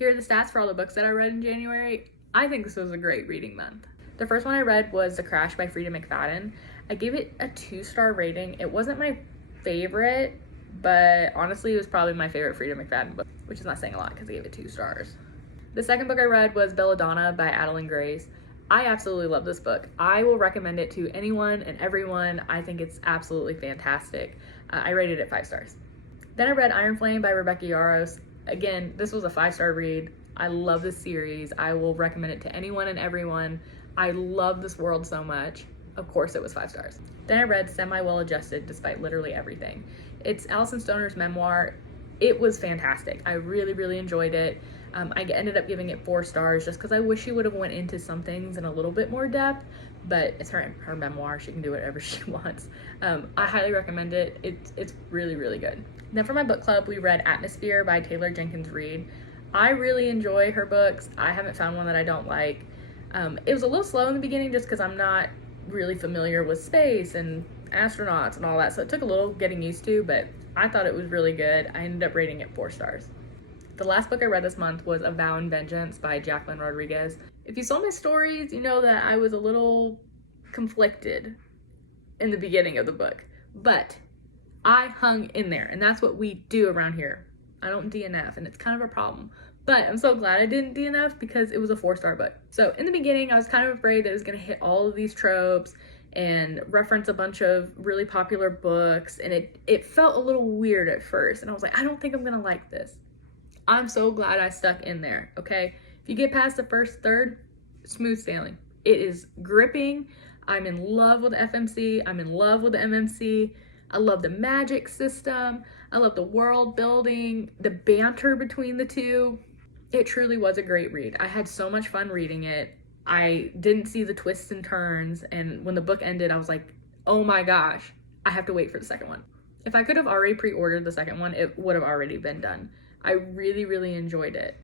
Here are the stats for all the books that I read in January. I think this was a great reading month. The first one I read was The Crash by Frieda McFadden. I gave it a 2-star rating. It wasn't my favorite, but honestly, it was probably my favorite Frieda McFadden book, which is not saying a lot because I gave it 2 stars. The second book I read was Belladonna by Adalyn Grace. I absolutely love this book. I will recommend it to anyone and everyone. I think it's absolutely fantastic. I rated it 5 stars. Then I read Iron Flame by Rebecca Yarros. Again, this was a 5-star read. I love this series. I will recommend it to anyone and everyone. I love this world so much. Of course it was 5 stars. Then I read Semi Well Adjusted Despite Literally Everything. It's Alyson Stoner's memoir. It was fantastic. I really, really enjoyed it. I ended up giving it 4 stars just because I wish she would have went into some things in a little bit more depth, but it's her memoir. She can do whatever she wants. I highly recommend it. It's really, really good. Then for my book club, we read Atmosphere by Taylor Jenkins Reid. I really enjoy her books. I haven't found one that I don't like. It was a little slow in the beginning just because I'm not really familiar with space and astronauts and all that, so it took a little getting used to, but I thought it was really good. I ended up rating it 4 stars. The last book I read this month was A Vow and Vengeance by Jaclyn Rodriguez. If you saw my stories, you know that I was a little conflicted in the beginning of the book, but I hung in there, and that's what we do around here. I don't DNF, and it's kind of a problem, but I'm so glad I didn't DNF because it was a 4-star book. So in the beginning, I was kind of afraid that it was going to hit all of these tropes and reference a bunch of really popular books, and it felt a little weird at first, and I was like, I don't think I'm going to like this. I'm so glad I stuck in there, okay? If you get past the first third, smooth sailing. It is gripping. I'm in love with FMC. I'm in love with the MMC. I love the magic system. I love the world building, the banter between the two. It truly was a great read. I had so much fun reading it. I didn't see the twists and turns, and when the book ended, I was like, oh my gosh, I have to wait for the second one. If I could have already pre-ordered the second one, it would have already been done. I really, really enjoyed it.